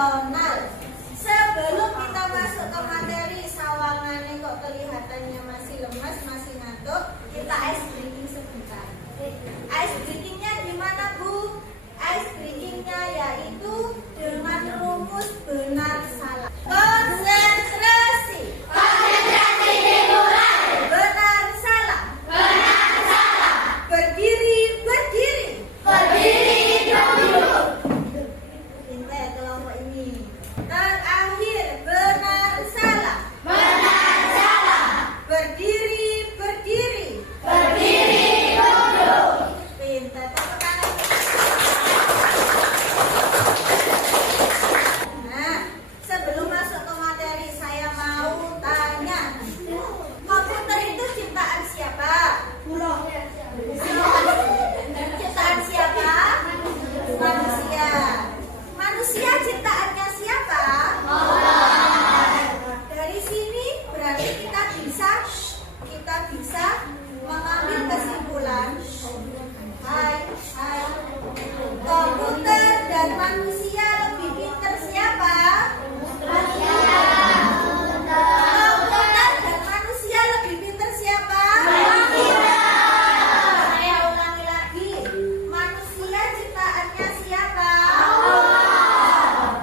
konvensional. Sebelum kita masuk ke materi, sawangannya kok kelihatannya masih lemas, masih ngantuk, kita ice breaking sebentar. Ice breakingnya gimana, Bu? Ice breakingnya yaitu dengan rumus benar salah. Konsentrasi. Konsentrasi dimulai. Benar salah. Benar salah. Berdiri, berdiri. Berdiri duduk. Pintar kelompok ini. Terakhir, benar salah. Benar salah. Berdiri, berdiri. Berdiri duduk. Pintar, tepuk tangan. Nah, sebelum masuk ke materi, saya mau tanya, komputer itu ciptaan siapa? Ciptaan siapa? Manusia. Manusia ciptaannya siapa? Dari sini berarti kita bisa mengambil kesimpulan. Hai. Komputer dan manusia lebih pintar siapa? Komputer dan manusia lebih pintar siapa? Saya ulangi lagi. Manusia ciptaannya siapa?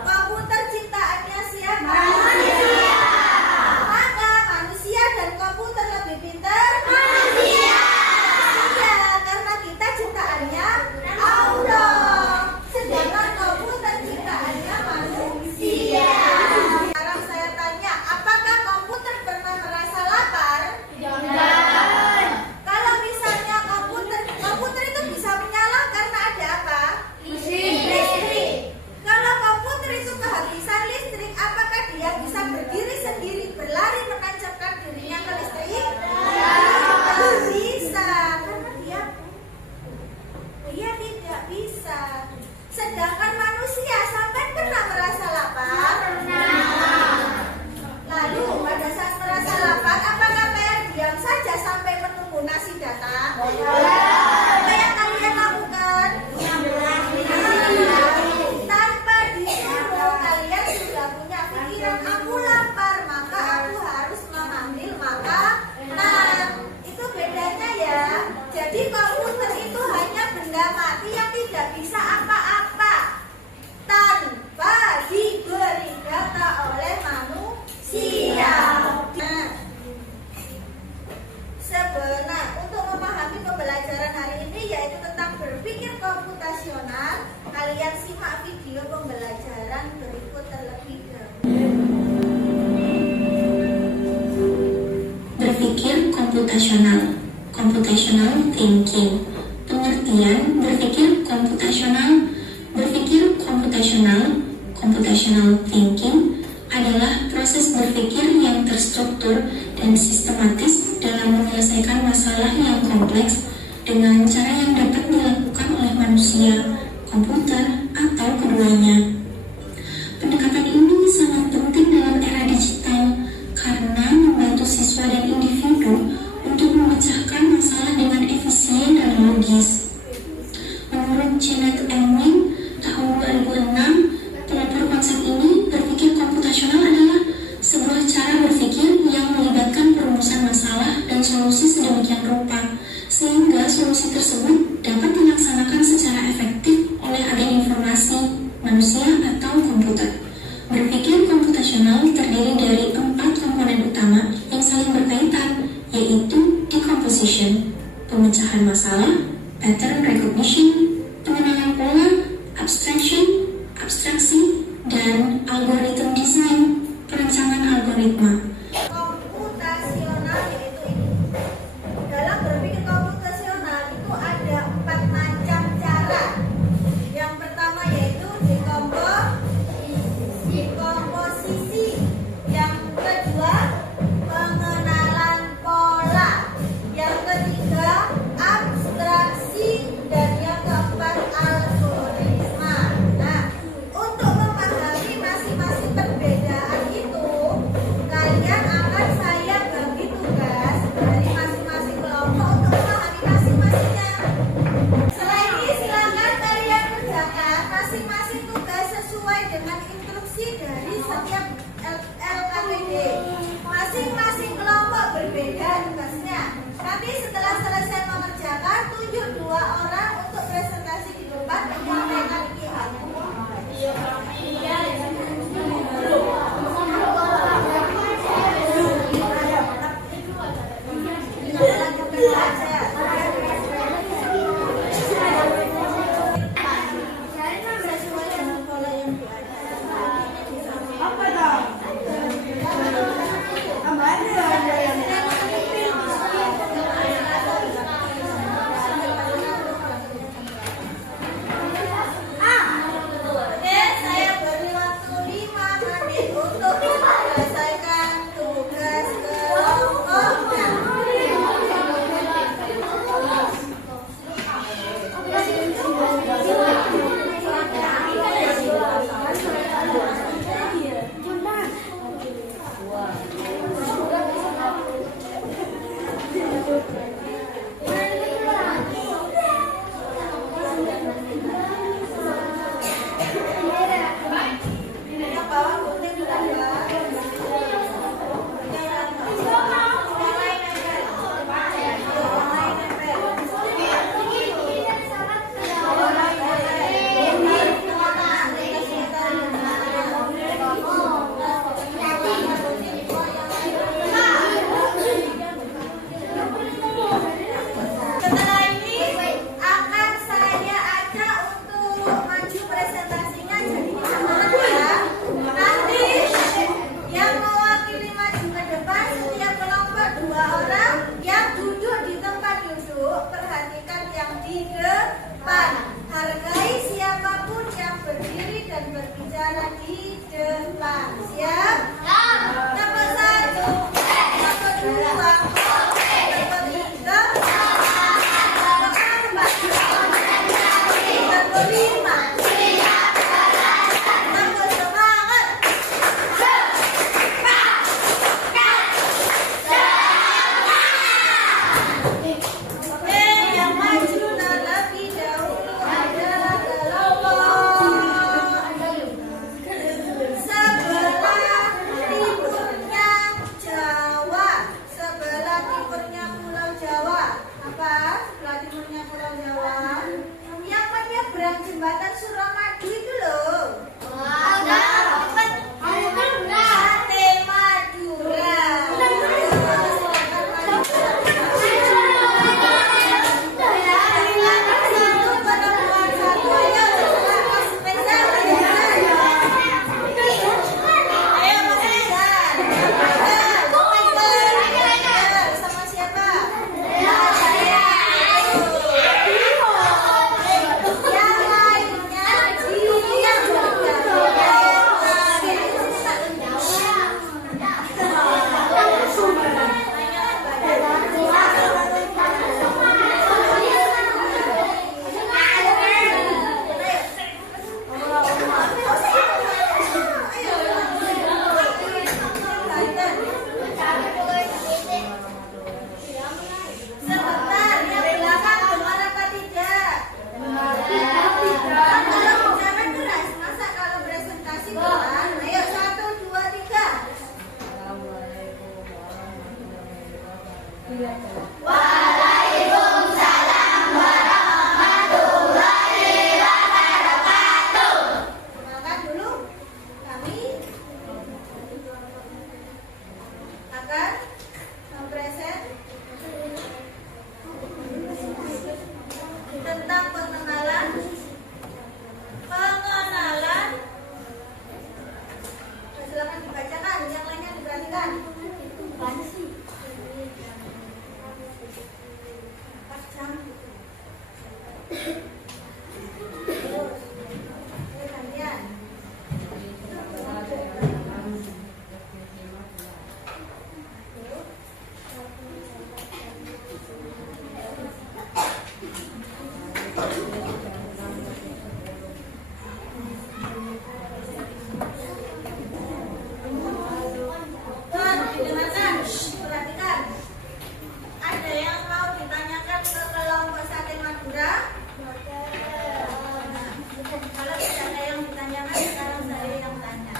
Komputer ciptaannya siapa? Maka manusia dan komputer lebih pintar? Manusia, karena kita ciptaannya Allah. Sedangkan komputer ciptaannya manusia. Sekarang saya tanya, apakah komputer pernah merasa lapar? Kalau misalnya komputer itu bisa menyala karena ada apa? Listrik. Kalau komputer itu kehabisan listrik, apakah dia bisa berdiri sendiri, berlari menancapkan dirinya ke listrik? Tidak bisa, karena dia tidak bisa. Sedangkan manusia sampai pernah merasa lapar? Lalu pada saat merasa lapar, apakah PR diam saja sampai menunggu nasi datang? Apa yang kalian lakukan? Tanpa disuruh, kalian sudah punya pikiran, aku lapar, maka aku harus mengambil makanan. Itu bedanya ya. Jadi komputer itu hanya benda mati yang tidak bisa apa-apa tanpa diberi data oleh manusia. Nah, sebenarnya untuk memahami pembelajaran hari ini yaitu tentang berpikir komputasional, kalian simak video pembelajaran berikut terlebih dahulu. Berpikir komputasional, computational thinking. Pengertian berpikir komputasional. Berpikir komputasional, computational thinking adalah proses berpikir yang terstruktur dan sistematis dalam menyelesaikan masalah yang kompleks dengan cara yang dapat dilakukan oleh manusia, komputer, atau keduanya. Pendekatan ini sangat penting dalam era digital karena membantu siswa dan individu untuk memecahkan masalah dengan efisien dan logis. Menurut Janet Ewing, tahun 2006, pelopor konsep ini, berpikir komputasional adalah sebuah cara berpikir yang melibatkan perumusan masalah dan solusi sedemikian rupa, sehingga solusi tersebut dapat dilaksanakan secara efektif oleh agen informasi, manusia atau komputer. Berpikir komputasional terdiri dari 4 komponen utama yang saling berkaitan, yaitu decomposition, pemecahan masalah, pattern recognition, pengenalan pola, lima. Tambah semangat. Oke, yang maju lebih dahulu adalah kelompok sebelah timurnya Jawa. Sebelah timurnya Pulau Jawa. Apa? Sebelah timurnya Pulau Jawa. Yang menyeberang jembatan Suramadu itu loh. Sate Madura. Satu perempuan satu. Ayo, spesial. Ayo, Mas Rizal. Sama siapa? Yang lainnya diam. Sebentar, yang belakang dengar apa tidak? Kalau jangan keras, masa kalau presentasi pelan? Ayo 1, 2, 3. Makan dulu. Kami akan mempresent tentang pengenalan. Silakan dibacakan, yang lainnya diperhatikan. Pas jam. Terus, gantian. Tuan, didengarkan, perhatikan. Ada yang mau ditanyakan ke kelompok Sate Madura? Kalau tidak ada yang ditanyakan, sekarang saya yang tanya.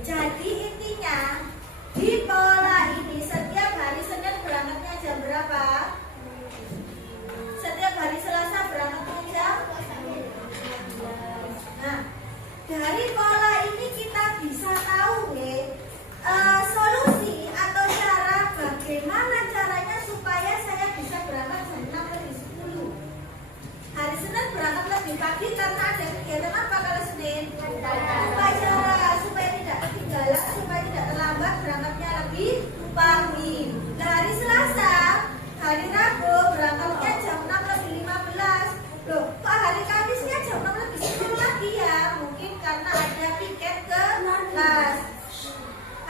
Jadi intinya, di pola ini setiap hari Senin berangkatnya jam berapa? Setiap hari Selasa berangkatnya jam? Nah, dari pola ini kita bisa tahu solusi atau cara bagaimana caranya supaya saya bisa berangkat jam 6 lebih 10. Hari Senin berangkat lebih pagi karena ada kegiatan apa kalau Senin? Upacara, supaya tidak ketinggalan, supaya tidak terlambat berangkatnya lebih pagi. Nah, hari Selasa, hari Rabu berangkatnya jam 6 lebih 15. Loh, kok hari Kamisnya jam 6 lebih 10 lagi ya? Mungkin karena ada piket ke kelas.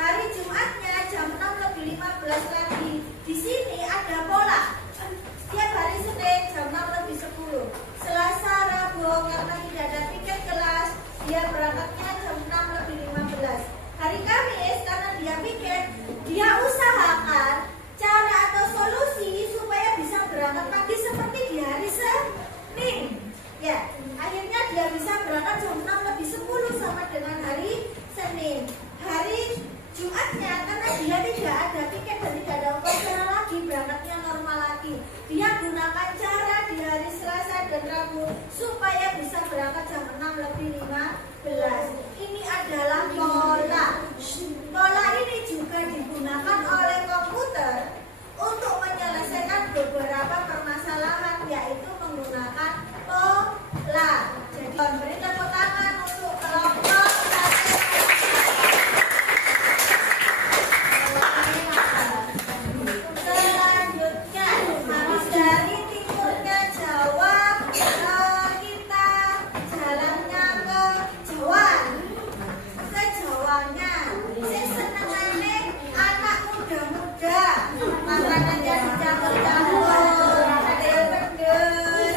Hari Jumatnya jam 6 lebih 15 lagi. Di sini ada pola. Setiap hari Senin jam 6 lebih 10. Selasa, Rabu karena tidak ada piket kelas, dia berangkatnya jam 6 lebih 15. Hari Kamis karena dia piket, dia usahakan cara atau solusi supaya bisa berangkat pagi seperti di hari Senin. Ya, akhirnya dia bisa berangkat jam 6 lebih 10 sama dengan hari Senin. Hari Jumatnya karena dia tidak ada piket dan tidak ada upacara lagi, berangkatnya normal lagi. Dia gunakan cara di hari Selasa dan Rabu supaya bisa berangkat jam 6 lebih 15. Ini adalah pola. Pola ini juga digunakan oleh komputer untuk menyelesaikan beberapa permasalahan, yaitu menggunakan pola. Jadi beri tepuk tangan untuk kelompok selanjutnya. Habis dari timurnya Jawa, kita jalannya ke Jawa. Ke Jawanya, saya senengannya anak muda-muda, makanannya dicampur-campur, ada yang pedes.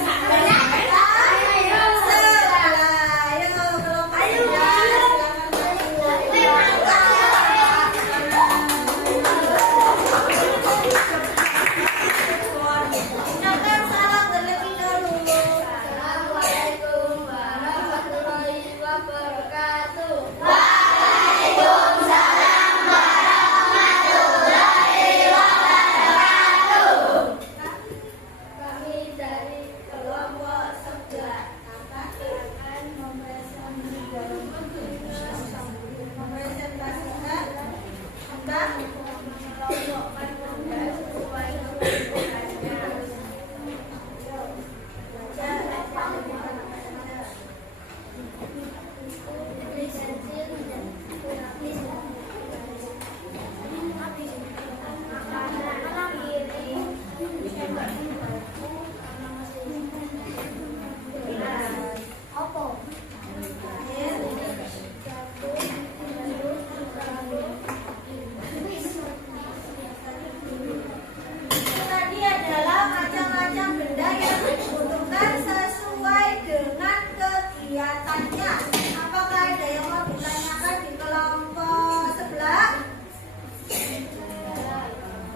kegiatannya. Apakah ada yang mau ditanyakan di kelompok sebelah?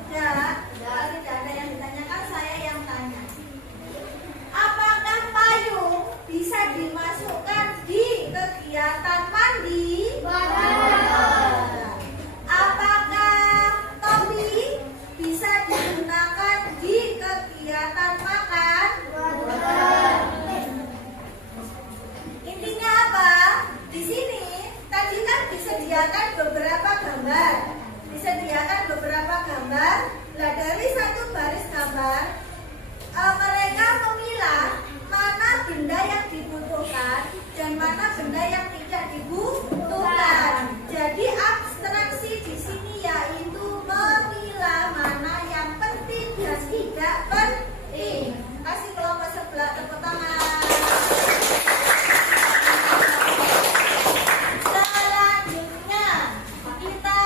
Ya, kalau tidak ada yang ditanyakan, saya yang tanya. Apakah payung bisa dimasukkan di kegiatan mandi? Apakah topi bisa digunakan di kegiatan makan? Intinya apa? Di sini tadi kan disediakan beberapa gambar. Nah, dari satu baris gambar mereka memilah mana benda yang dibutuhkan dan mana benda yang tidak dibutuhkan. Jadi abstraksi di sini yaitu memilah mana yang penting dan tidak penting. Kasih kelompok sebelah tepuk tangan. Selanjutnya kita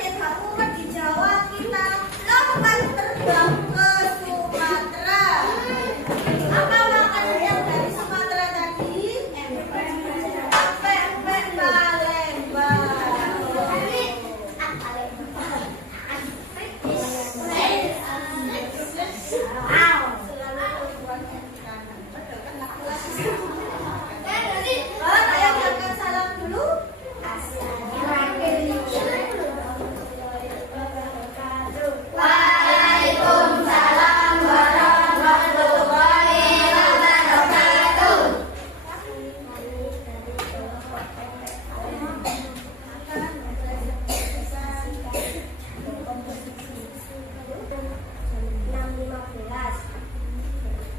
Cek Muhammad di Jawa, kita lompat terbang ke Sumatera. Apa makanan yang dari Sumatera tadi? Pempek Palembang. Saya ucapkan salam dulu. Waalaikumsalam warahmatullahi wabarakatuh.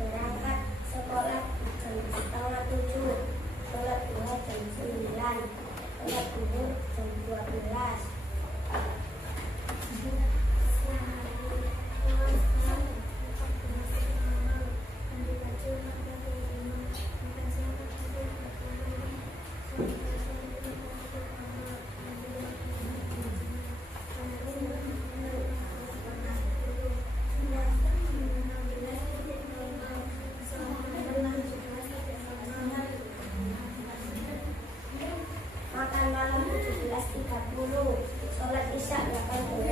Berangkat sekolah jam 6:30, sholat duha jam 9, sholat duhur jam 12. Makan malam 17.30, sholat isya 18.